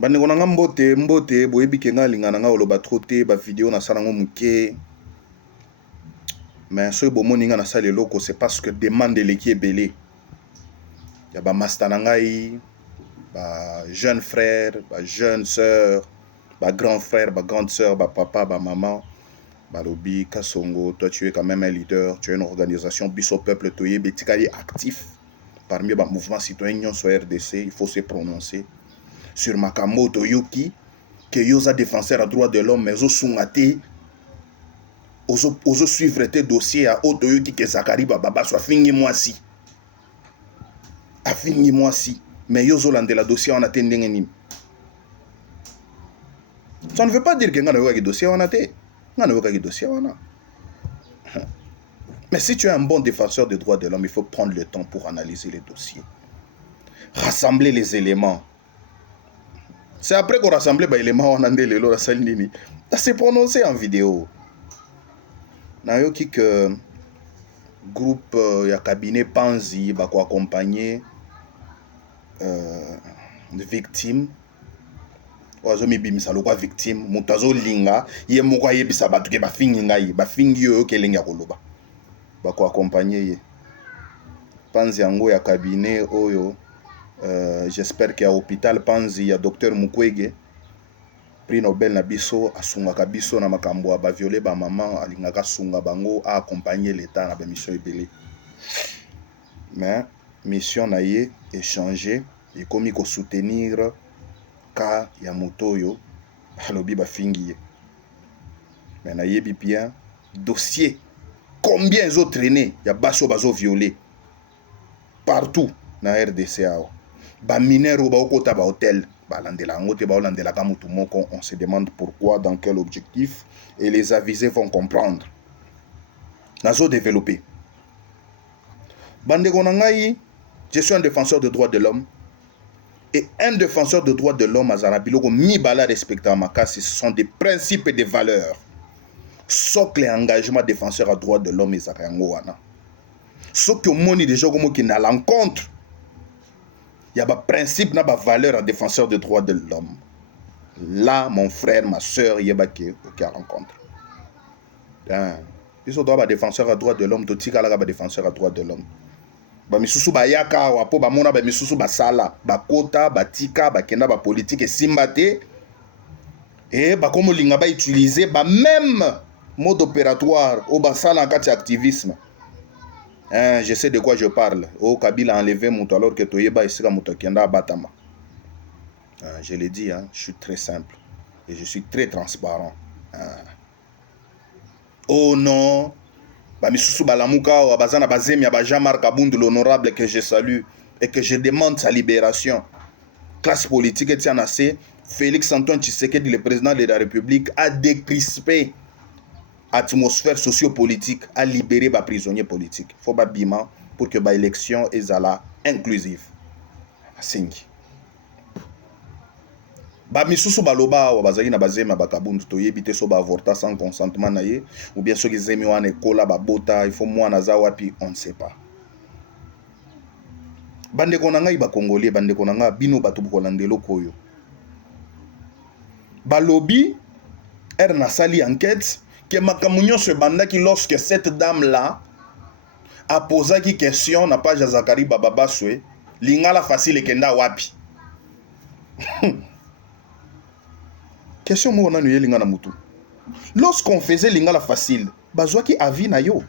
Bande konanga mbote boyebi ke nga lingana nga oloba trop te ba vidéo na salango muke. Mais so bomoni nga na sala eloko c'est parce que demande leki ebele. Ya ba master na ngai, ba jeune frère, ba jeune sœur, ba grand frère, ba grande sœur, ba papa, ba maman. Balobi Kasongo, toi tu es quand même un leader, tu es une organisation biso peuple toye betikali actif parmi le mouvement citoyen sur RDC, il faut se prononcer sur Makambo Toyoki que yosa défenseur à droit de l'homme mais au sungate ozo suivre tes dossiers à Otoyoki que Zakari Baba soit fini moi si a fini moi si mais yozo lande la dossier on attend ngeni. Ça ne veut pas dire que ngana yoka dossier on attend. Mais si tu es un bon défenseur des droits de l'homme, il faut prendre le temps pour analyser les dossiers. Rassembler les éléments. C'est après qu'on rassemble les éléments, on a des éléments, ça s'est prononcé en vidéo. Nayoki que groupe ya cabinet Panzi va accompagner des victimes. Oazomi bimisa lokwa victime mutazo linga ye moko yebisa batu ke bafingi ngai bafingi yo kelenga koloba bako accompagner ye Panzi yango ya cabinet oyo j'espère qu'il y a hôpital Panzi ya docteur Mukwege prix Nobel na biso asungaka biso na makambo ba violer ba maman alingaka sunga bango a accompagner l'état na ba mission ebele mais mission na ye échanger et comme ko soutenir ka ya motoyo alobi bafingi. Mais na yebi bien dossier combien ils ont traîné ya baso bazo violé partout na RDC ao ba minero ba okota ba hôtel ba landela ngote ba landela ka mutu moko. On se demande pourquoi, dans quel objectif, et les avisés vont comprendre. Nazo développé bande konangai, je suis un défenseur des droits de l'homme. Et un défenseur des droits de l'homme à Zarabiloko, Mibala respectant Makasi, ce sont des principes et des valeurs. Socle et engagement défenseur à droits de l'homme et Zarayangoana. Ce que moni déjà comme qui n'a l'encontre, il y a des principes, des valeurs à défenseur des droits de l'homme. Là, mon frère, ma soeur, il y a des rencontre. Ils sont des défenseurs à droits de l'homme, d'autres des défenseurs à droits de l'homme. Ba misusu ba yaka wapo ba mona ba misusu ba sala ba kota ba tika ba kenda ba politique simbate et ba comme linga ba utiliser ba même mode opératoire au ba sala en kati activisme. Je sais de quoi je parle. Au Kabila a enlevé mon alors que toyeba isika muto kenda batama. Je l'ai dit, hein, je suis très simple et je suis très transparent. Oh non, ba misusu balamuka wa bazana bazemi ya ba Jean-Marc Kabundu l'honorable que je salue et que je demande sa libération. Classe politique et assez, Félix Antoine Tshisekedi, le président de la République, a décrispé atmosphère sociopolitique, a libéré les prisonniers politiques. Il faut pas bima pour que l'élection soit inclusive. Singi. Ba misusu baloba wa bazaki na bazema bakabundu to yebite so ba avorta sans consentement na ye ou bien ceux qui zemi wana kola ba bota il faut moi na za wapi on ne sait pas. Bande konanga ba congolais bande konanga bino batu bolandelo koyo. Balobi na sali enquête que makamunyo se bandaki lorsque cette dame là a posé qui question na page Zakari Bababaswe lingala facile kenda wapi. Question mo na nuye linga na mutu. Lorsqu'on faisait lingala facile, bazwaki avis na yo.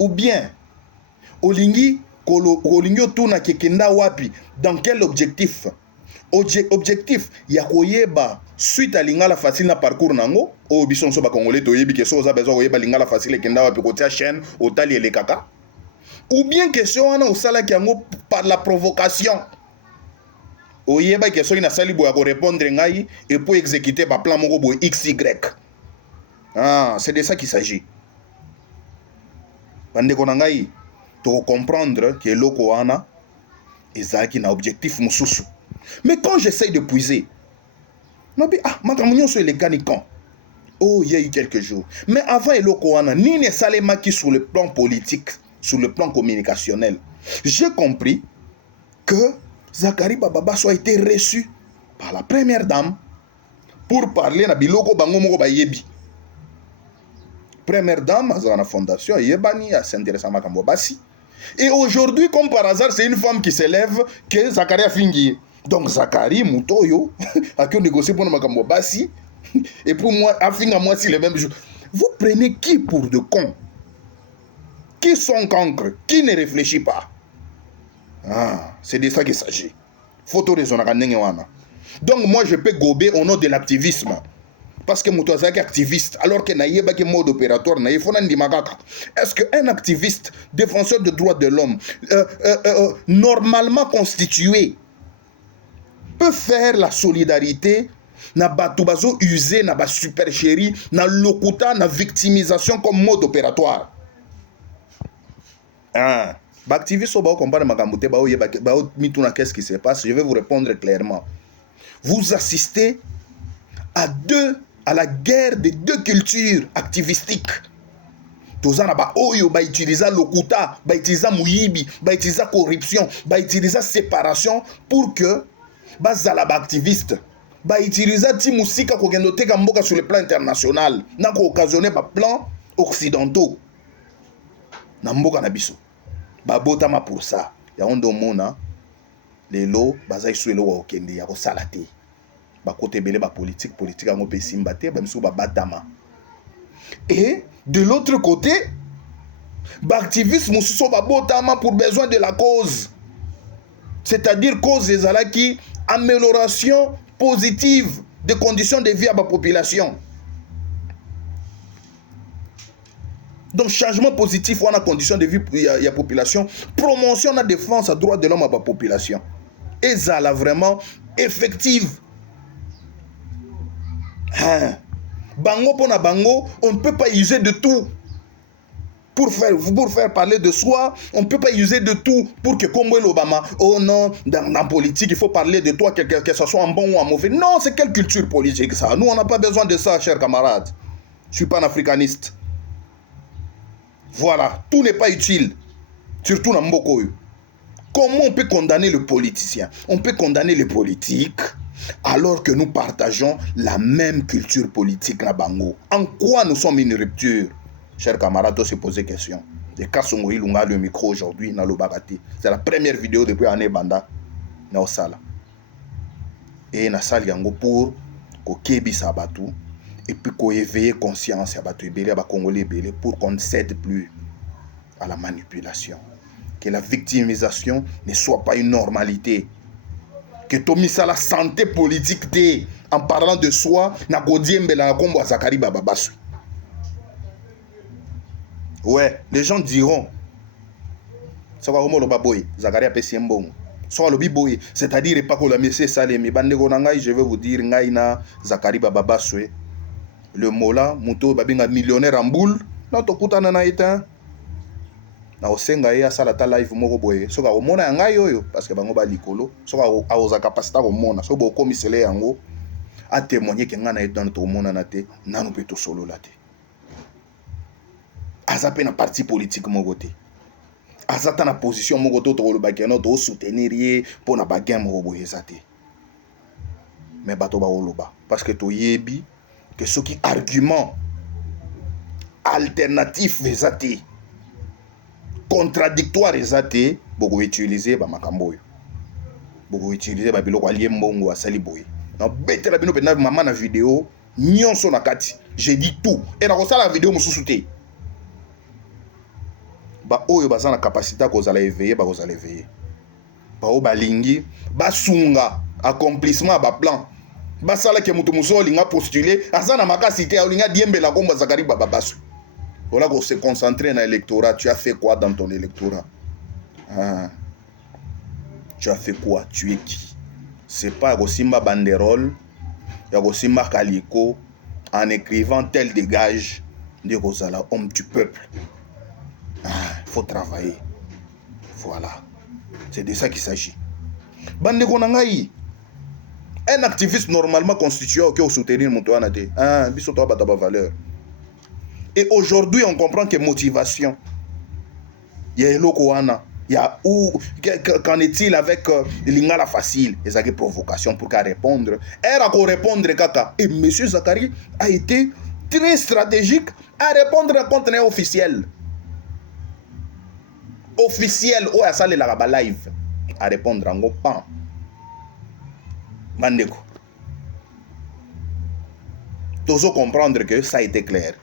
Ou bien olingi kolingi tuna kekenda wapi dans quel objectif? Objectif ya koyeba suite à lingala facile na parcours nango o bison so ba congolais to yebi question za besoin koyeba lingala facile kenda wapi kotia chaîne otali le kaka. Ou bien question wana osala kiango par la provocation. Oyeba que soki na sali boya ko répondre ngai et pour exécuter ba plan moko boy XY. C'est de ça qu'il s'agit. Bande konangai to comprendre que loko wana ezaki na objectif mususu. Mais quand j'essaye de puiser, nabi makamunyo so le canican. Oh, il y a eu quelques jours. Mais avant eloko wana ni ne salema ki sur le plan politique, sur le plan communicationnel. J'ai compris que Zakari Bababasso a été reçu par la première dame pour parler na biloko bango moko bayebi. Première dame, à la fondation, Yebani, a s'intéressé à Makambo Bassi. Et aujourd'hui, comme par hasard, c'est une femme qui s'élève que Zakari a fini. Donc Zakari, Moutoyo, a qui négocié pour Makambo Bassi. Et pour moi, a fini à moi si le même jour. Vous prenez qui pour de cons? Qui sont cancres? Qui ne réfléchit pas? Ah, c'est de ça qu'il s'agit. Photo de son Donc moi, je peux gober au nom de l'activisme. Parce que Moutouazak est activiste, alors que Naïe est mode opératoire, Naïe est-ce qu'un activiste, défenseur des droits de l'homme, normalement constitué, peut faire la solidarité na batubazo usé, na ba supercherie, na lokuta, na victimisation comme mode opératoire? Ah, activiste, qu'est-ce qui se passe? Je vais vous répondre clairement. Vous assistez à la guerre des deux cultures activistiques. Tozana ba oyo ba utiliser lokuta, ba utiliser muyibi, ba utiliser corruption, ba utiliser séparation pour que bazala ba activiste, ba utiliser ti musika ko kendo teka mboka sur le plan international, na ko occasionner ba plan occidentaux. Na mboka na biso. Ba botama pour ça. Ya ondo mona lelo bazai suelo wa okende ya ko salate. Côté belé ba politique en pe ba batama. Et de l'autre côté, ba activisme so ba botama pour besoin de la cause. C'est-à-dire cause des alaki amélioration positive des conditions de vie à la population. Donc changement positif on a conditions de vie à la population, promotion la défense à droit de l'homme à la population. Et ça là vraiment effective. Bango pona bango, on ne peut pas user de tout pour faire parler de soi. On ne peut pas user de tout pour que comme l'Obama, oh non, dans la politique il faut parler de toi, que ce soit en bon ou en mauvais. Non, c'est quelle culture politique ça? Nous on n'a pas besoin de ça, chers camarades. Je suis pas un africaniste. Voilà, tout n'est pas utile, surtout dans Mboko. Comment on peut condamner le politicien? On peut condamner les politiques alors que nous partageons la même culture politique na bango. En quoi nous sommes une rupture? Chers camarades, se poser question. Les cas sont le micro aujourd'hui dans le bagati. C'est la première vidéo depuis l'année banda na osala. Et na sali yango pour ko kebi sabatu et puis ko éveiller conscience à batu ebele ba congolais ebele pour qu'on ne cède plus à la manipulation. Que la victimisation ne soit pas une normalité. Que Tomisa la santé politique en parlant de soi na Godiembela na kombo Zakari Bababasso. Ouais, les gens diront ça va comment le baboy Zakari a pesi mbongo. Soit le biboy, c'est-à-dire pas que la monsieur Salemi bandeko na ngai, je vais vous dire ngai na Zakari Bababasso. Le mola muto babinga millionnaire en boule, na tokutana na éteint. Na osenga ya sala ta live moko boye soka omona ngai oyo parce que bango ba likolo soka aoza capacité ko mona so bo komisele yango a témoigner que ngana etan to mona na te nanu pe to solo la te azape na parti politique moko te azata na position moko to lo bakeno to soutenir ye pour na ba game moko boye za te mais bato ba oloba parce que to yebi que ce qui argument alternatif vezate contradictoire ezate boko utiliser ba makambo yo boko utiliser ba biloko alie mbongo asali boye na betela bino pena mama na vidéo nyonso na kati j'ai dit tout et na kosala vidéo mususu te ba oyo baza na capacité ko zala éveiller ba ko zala éveiller ba o balingi basunga accomplissement ba plan basala ke mutu musoli nga postuler azana makasi te olinga diembela komba Zakari Bababasso. Voilà qu'on se concentrer dans l'électorat. Tu as fait quoi dans ton électorat? Tu as fait quoi? Tu es qui? C'est pas Rosimba banderole, Rosimba Kaliko, en écrivant tel dégage, de Rosala, homme du peuple. Il faut travailler. Voilà. C'est de ça qu'il s'agit. Bandeko nangai. Un activiste normalement constitué au soutenir mon toit nate. Biso toa bataba valeur. Et aujourd'hui, on comprend que motivation. Il y a eloko wana. Qu'en est-il avec l'ingala facile? Et ça qui provocation pour qu'à répondre. Elle a qu'à répondre kaka. Et M. Zakari a été très stratégique à répondre à un contenu officiel. Officiel, ou à ça les live. À répondre en pan. Mandeko. Toujours comprendre que ça a été clair.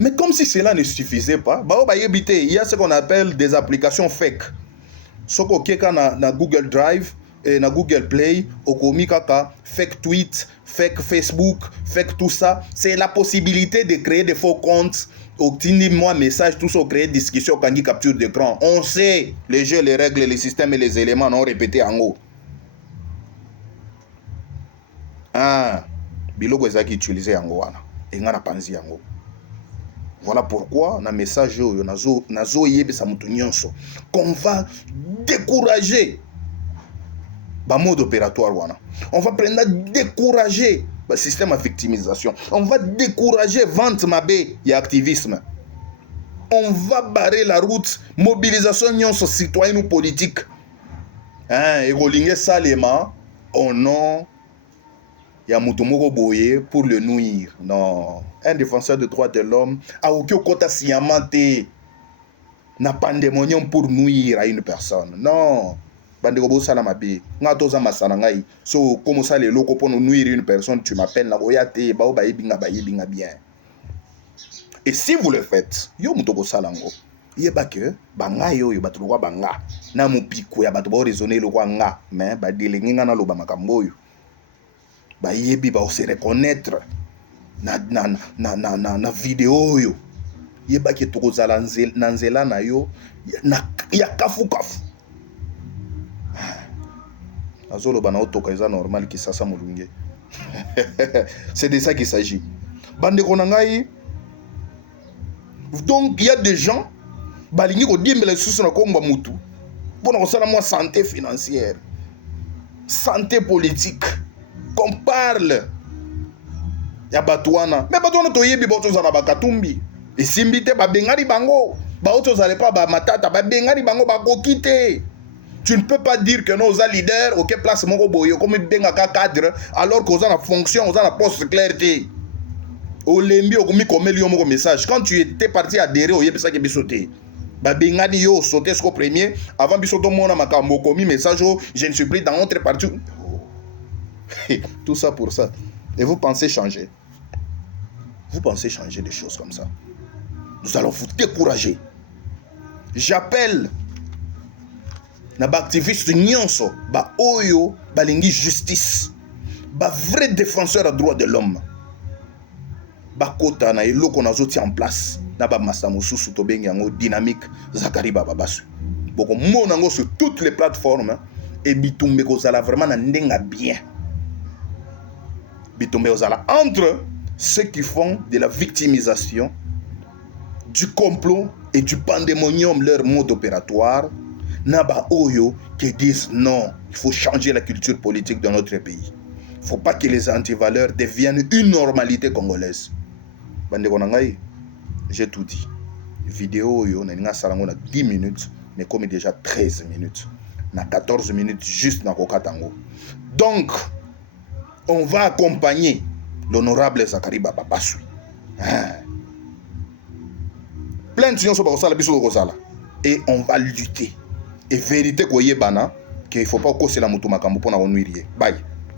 Mais comme si cela ne suffisait pas, il y a ce qu'on appelle des applications fake. Ce qu'on a na Google Drive et na Google Play, fake tweet, fake Facebook, fake tout ça. C'est la possibilité de créer des faux comptes. Moi message, tout ça, créer discussion, quand il capture d'écran. On sait les jeux, les règles, les systèmes et les éléments non répétés en haut. Ah, biloko ezaki utilisé en haut. Et on a pensé en haut. Voilà pourquoi, dans le message, qu'on va décourager le mode opératoire. On va prendre décourager le système de victimisation. On va décourager la vente et l'activisme. On va barrer la route, mobilisation citoyenne ou politique. Et on salement au nom de Moutoumoko Boye pour le nuire. Non. Un défenseur des droits de l'homme a aucun quota siamanté n'a pandémonium pour nuire à une personne. Non. Bandego salamabe. Ngatoza masanangai. So comme ça les locaux pour nuire une personne, tu m'appelles la oyate bao ba yebinga bien. Et si vous le faites, yo mutoko salango. Yeba que banga yo yo batulwa banga. Na mupiko ya batu ba raisonner lo kwa nga, mais ba delenga na lo ba makambo yo. Ba yebi ba se reconnaître na vidéo yo. Yeba ke toko zala nzela na yo ya kafu. Azolo bana otoka eza normal ki sasa mulunge. C'est de ça qu'il s'agit. Bande konangai. Donc il y a des gens balingi ko dimbela susu na komba mutu. Pour na sala moi santé financière. Santé politique. Qu'on parle. Ya batouana. Mais batouana to yebi boto za na bakatumbi. Et simbite ba bengari bango. Ba oto za pas ba matata ba bengari bango ba kokite. Tu ne peux pas dire que nos leaders, ok, place mon boyo, comme benga cadre, alors qu'on a la fonction, on a la poste clarté. Au lembi, au komi comme le message. Quand tu étais parti adhérer au yepesa qui bisoté. Ba benga ni yo sauter ce premier, avant bisoto mona makambo komi message, je ne suis plus dans notre parti. Tout ça pour ça. Et vous pensez changer? Vous pensez changer des choses comme ça? Nous allons vous décourager. J'appelle na ba activiste nyonso ba oyo balingi justice ba vrai défenseur à droit de l'homme ba kota na eloko na zoti en place na ba masamususu to bengi yango dynamique Zakari Baba Basu boko mona ngo sur toutes les plateformes et bitumbe ko zala vraiment na ndenga bien bitumbe ozala entre ceux qui font de la victimisation du complot et du pandémonium leur mode opératoire. Naba Oyo qui disent non, il faut changer la culture politique de notre pays. Il ne faut pas que les antivaleurs deviennent une normalité congolaise. Bande konangai, j'ai tout dit. Vidéo yo na ninga salango na 10 minutes, mais comme déjà 13 minutes. Na 14 minutes juste na kokatango. Donc, on va accompagner l'honorable Zakari Baba Basu. Plein de gens sont pas biso kozala et on va lutter. Et vérité koye bana qu'il faut pas causer la mutu makambo pour na nuire. Bye.